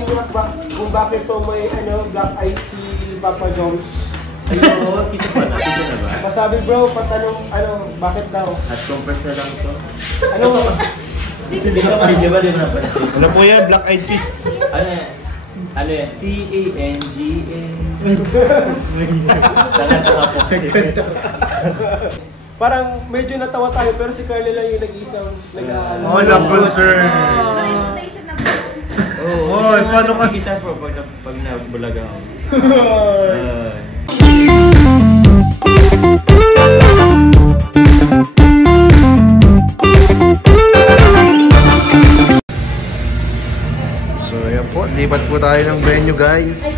kalingap kung bakit po may black eyes si Papa Jones. Ayun, kita pa na. Kita na ba? Masabi bro, patanong, bakit daw? At compress na lang to. Ano? Hindi ka pa rin, di ba? Di ba napansin? Ano po yan? Black Eyed Peas. Ano yan? Ano yan? T-A-N-G-N. Tanga-tanga po. Parang medyo natawa tayo pero si Carly lang yung nag-isang Oh, love concern. Reputation na po. Oh, paano ka? Kita po pag nabulaga ako. So, ayan po. Lipat po tayo ng venue, guys.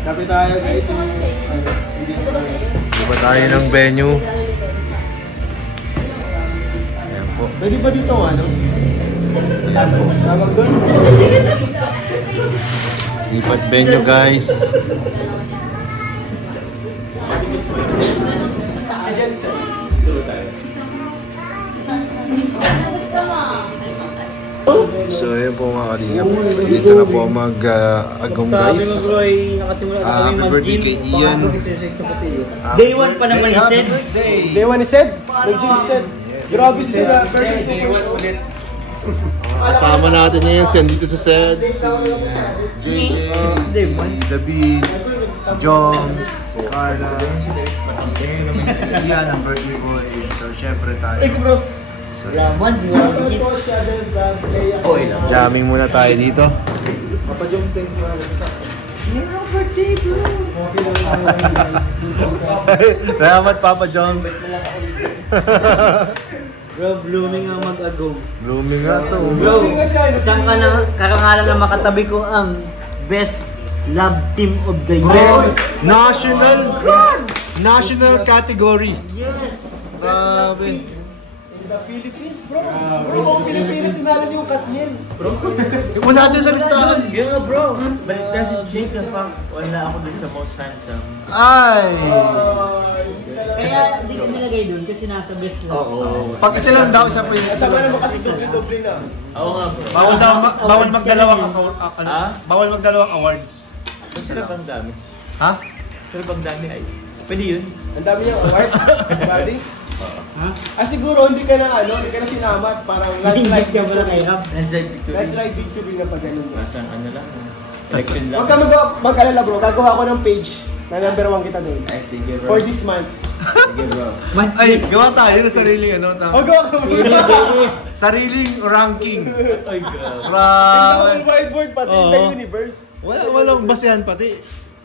Kapit tayo guys. Lipat tayo ng venue. Ayan po. Pwede ba dito tawag doon? Lipat venue, guys. So ayun po mga kalingap, dito na po mag-agong guys. Happy birthday kay Ian. Day 1 pa naman Happy Sid. birthday! Day 1 ni Sed? Nag-gym si Sed? Grabe si Sed version 2.0. Kasama natin ngayon si dito sa set, si JJ, si David, si Joms, si Carla, si Ian, ang birthday boy. So syempre tayo. So, Raman, di ba? Oh, ilang. jamming muna tayo dito. Papa Jones, thank you. Yung birthday, bro. Salamat Papa Joms. Bro, blooming ang mag-agong. Blooming nga to. Bro, isang karangalan na makatabi ko ang best love team of the year. National category. Yes! Grabe. The Philippines, bro. Bro, kung Pilipinas, sinalan yung Katniel. Bro, Wala din sa listahan. Yeah, bro. But it doesn't change the fact wala ako dun sa most handsome. Ay! Kaya hindi ka nilagay doon kasi nasa best lang. Oo. Pag isa lang daw, isa pa yun. Kasama naman kasi doble-doble na. Oo nga, bro. Bawal magdalawang bawal magdalawang awards. Sila bang dami? Ha? Sila bang dami ay? Pwede yun. Ang dami niyang award. Buddy. Siguro hindi ka na sinamat. Parang landslide Ka ba na kay Hub? Landslide victory. Landslide victory na pag ganun. Nasaan ano lang. Election lang. Huwag ka mag-alala bro. Gagawa ko ng page na number 1 kita doon. Ay, sige, bro. For this month. Sige, bro. Ay, gawa tayo ng sariling Gawa ka bro. sariling ranking. Ay, God. Grabe. Yung whiteboard pati Oo. the universe. Walang basehan pati.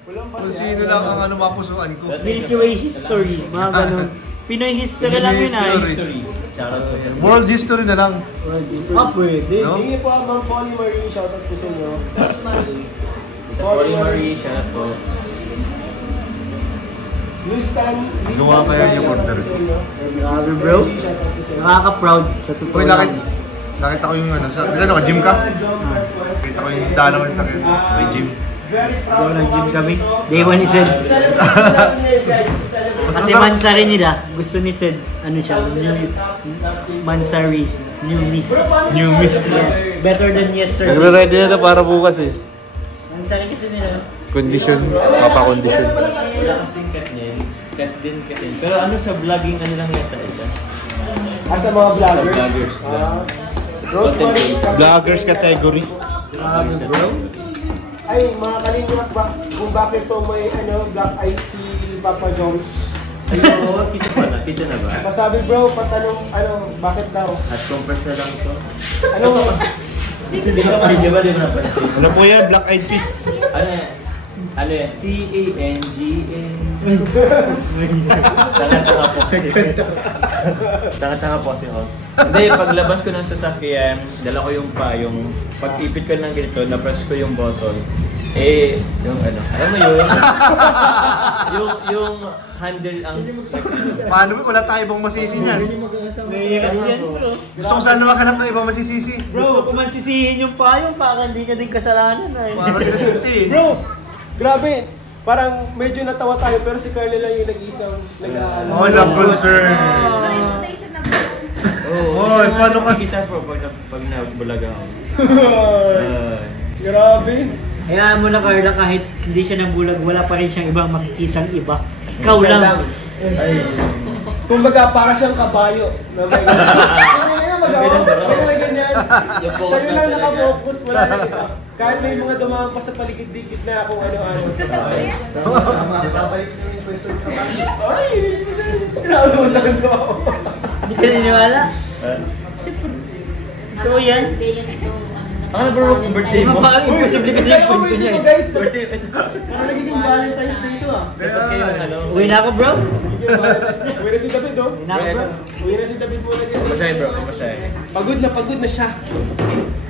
Walang Kung sino lang ang mapusuan ko. Milky Way history, mga ganun. Pinoy history lang yun ay. History. Shoutout po sa World history na lang. Pwede. No? Hingi po ang Ma'am Polly Marie. Shoutout po sa inyo. Polly Marie, shoutout po. Lustan. Gawa kaya yung order. Grabe bro. Shoutout po sa inyo. Nakaka-proud sa totoo Uy, lang. nakita ko yung gym ka? Nakita ko yung dalaw sa sakit. May gym. Bro, nag-gym kami. Day 1 ni Sed. Kasi masarap. Mansari nila, gusto ni Sed, ano siya, Mansari, new me. New me. Yes, better than yesterday. Nagre-ready na ito para bukas eh. Mansari kasi nila. Condition. Mapa-condition. Wala kasing cut niya. Cut din kasi. Pero ano sa vlogging, ano lang yata isa? Sa mga vloggers. Vloggers. Rosemary. Vloggers category. Grabe bro. Ay, mga kalingap kung bakit po may black eyes si Papa Jones. Ayun, kita pa na. Kita na ba? Masabi bro, patanong, bakit daw? At compress na lang to. Dito Hindi ka pa rin, di ba? Di ba napansin? Ano po yan? Black Eyed Peas. Ano yan? Ano yan? T-A-N-G-N. Tanga-tanga po. Tanga-tanga po si Hog. Hindi, paglabas ko ng sasakyan, dala ko yung payong. Pag-ipit ko ng ganito, na-press ko yung button. Yung ano, alam mo yun? yung handle ang... Paano ba? Wala tayo ibang masisi niyan. Yan bro. Gusto ko sana makanap ng ibang masisisi. Bro, kung man sisihin yung payong, baka hindi ka din kasalanan ay. Parang innocent Bro, grabe. Parang medyo natawa tayo pero si Carly lang yung nag-isang Oh, love concern. Reputation na po. Oy, paano ka? Kita po pag nabulaga ako. Grabe Grabe. Hayaan mo na Carla, kahit hindi siya nabulag, wala pa rin siyang ibang makikitang iba. Ikaw lang. Ay. Kumbaga, para siyang kabayo. Na may ganyan. May ganyan. Sa'yo lang nakafocus, wala na iba. Kahit may mga dumaan pa sa paligid-dikit na kung ano-ano. Ay! Grabe mo lang ko. Hindi ka naniniwala? Ito yan. Ano bro, birthday mo? Parang imposible kasi yung Kaya punto niya ito eh. guys. Birthday. Parang nagiging Valentine's Day ito ah. Uwi na ako bro. Uwi na si David oh. Uwi na ako bro. Uwi na si David muna dito. Masaya bro, masaya. Pagod na siya.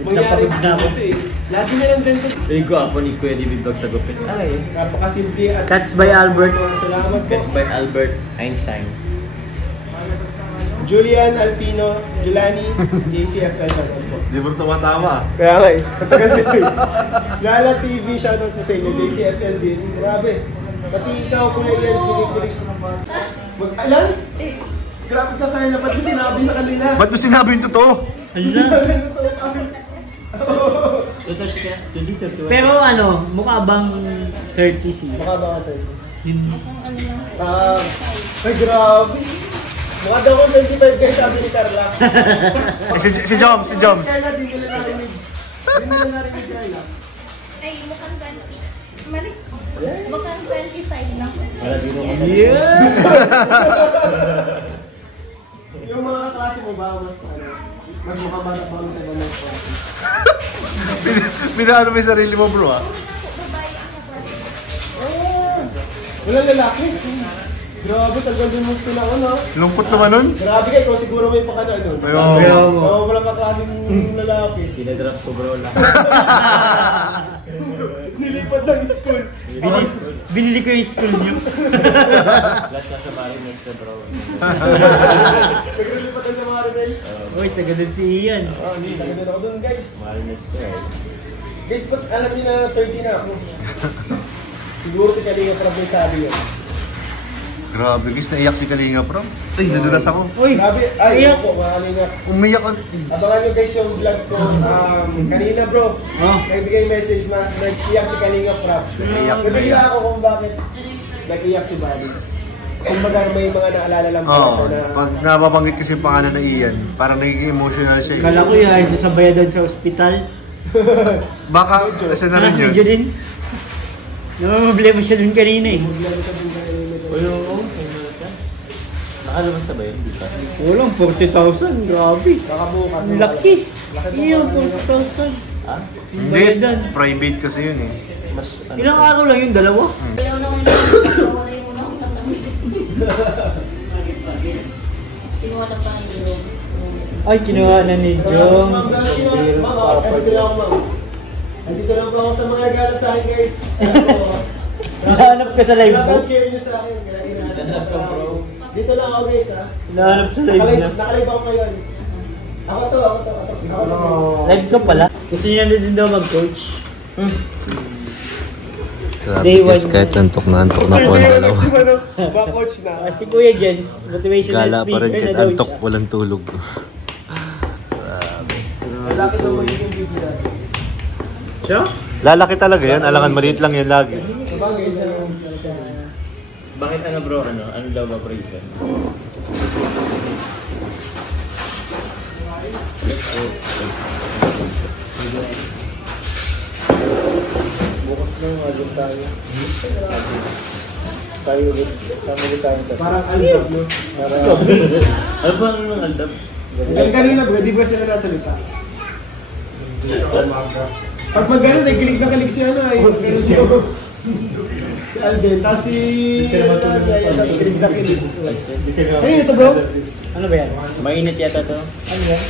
Pagod na ako. ito eh. Lagi na lang ganito. Ligo ako ni Kuya David Bag sa gupit. Ay. Napakasimple at Cats by Albert. salamat po. Gets by Albert Einstein. Julian Alpino, Julani, JCFL shoutout po. Di mo tumatawa. Kaya nga eh, matagal din eh. Lala TV, shoutout po sa inyo, JCFL din. Grabe. Pati ikaw, Kuya Ian, kinikilig. Mag-alan? Grabe ka kaya na, ba't mo sinabi sa kanila? Ba't mo sinabi yung totoo? Hala. Pero ano, mukha bang 30 siya? Baka ba ka Hindi. Ay, grabe. Mukha daw ko 25 guys, sabi ni Carla. Si Joms, si Joms. Carla, di nila narinig. Di nila narinig Carla. Ay, mukhang 20. Mali. Mukhang 25 lang. Yeah! Yung mga kaklase mo ba, mas mukha bata pa kami sa ganun po. Pinaano mo yung sarili mo bro ah. Babae ako kasi. Walang lalaki. Grabe, tagal din mo pinako, no? Lungkot naman nun. Grabe kayo, ikaw siguro may pakana nun. Ayaw. Oo, walang kaklaseng lalaki. Pinadrap ko bro lang. Nilipat ng school. Binili ko yung school niyo. Last na sa Mariners na bro. Naglilipat ng sa mga rebels. Uy, taga doon si Ian. Tagal din ako dun, guys. Mariners ko eh. Guys, ba't alam niyo na 30 na ako? Siguro si Kalinga Prab may sabi yun. Grabe guys, naiyak si Kalinga bro. Ay, nadulas ako. Uy, Grabe, ay, iyak. po, mga Kalinga. Umiyak ako. Abangan nyo guys yung vlog ko. Kanina bro, Oh. nagbigay message na nag-iyak si Kalinga Prab. Naiyak, Nabigla naiyak. ako kung bakit nag-iyak si Buddy. Kumbaga may mga naalala lang pala Oo, siya na... pag nababanggit kasi yung pangalan na Ian, parang nagiging emotional siya. Kala ko yan, sa bayadan sa ospital. Baka, isa na rin yun. Video din. Namamblema siya dun kanina eh. Maglaro siya din kanina. Uy, oo. Nakalabas na ba yun? Di ba? Walang 40,000, grabe. Nakabukas. Ang laki. Laki ba? Iyo, 40,000. Ha? Hindi, Bayadan. private kasi yun eh. Mas ano? Ilang araw lang yung dalawa. Ayaw na ngayon. Wala yung unang katamit. Kinuha na pa ng gulong. Ay, kinuha na ni Jong. Andito lang po ako sa mga galap sa akin guys. Nahanap ka sa live mo? Share nyo sa akin. Dito lang ako guys ha. Nahanap sa live na. Nakalive ako ngayon. Ako to. Live ka pala? Gusto niya na din daw mag-coach. Grabe Day guys, one. kahit antok na po ang dalawa. Ba-coach na. Si Kuya Jens, motivational Gala pa speaker rin na kahit daw antok, siya. walang tulog. Lalaki daw magiging video natin. Siya? Lalaki talaga yan, alangan maliit lang yan lagi. Sabagay sa... Bakit ano bro? Ano daw ba reason? Bukas na yung alum tayo. Tayo ulit. Tama ulit tayo. Parang aldab no? Ano ba ang aldab? Ang kanina bro, di ba sila nasalita? Pag mag-gano'n, nagkilig na kilig si ano ay. Si Alden, tapos si... Kilig na kilig. Kanina ito bro? Ano ba yan? Mainit yata to. Ano yan?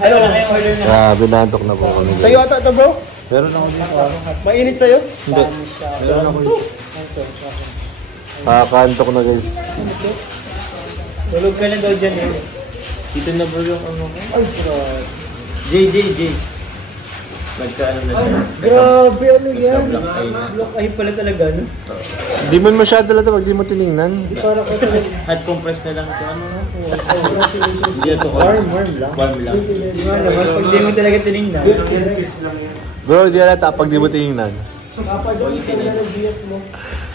Ano na kayo order na? Grabe, naantok na po kami Sa'yo ata ito bro? Meron ako dito. Mainit sa'yo? Hindi. Meron ako dito. Kakaantok na guys. Tulog ka na daw dyan eh. Dito na bro yung ano ko. Ay, bro. J. Nagkaano na siya. Grabe, ano yan? Nagka-black eye na. Black eye pala talaga, no? Di mo masyado lang pag di mo tinignan. Di para ko talaga. Hot compress na lang ito. Ano? Hindi ito ko. Warm lang. Warm lang. Di ba naman, pag di mo talaga tinignan. Bro, di alata pag di mo tinignan. Papadol ka na ng BF mo.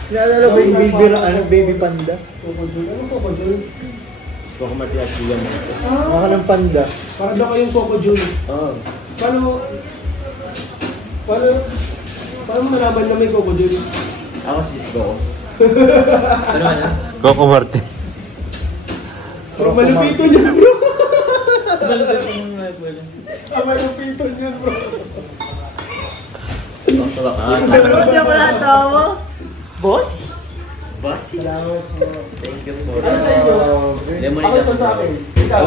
Naalala ko yung baby, baby panda. Ano Cocojul? Baka matiyak yan mo ito. Maka ng panda. Para daw kayong Cocojul. Oo. Paano mo nalaman na may Cocojul? Ako si Go. Ano ano? Coco Martin. Bro, malupiton yun bro. Malupiton yun bro. Tawa ka. Hindi ako natawa. Boss? Boss? Salamat po. Thank you po. Ano sa inyo? Lemon Ako to sa akin. Ikaw.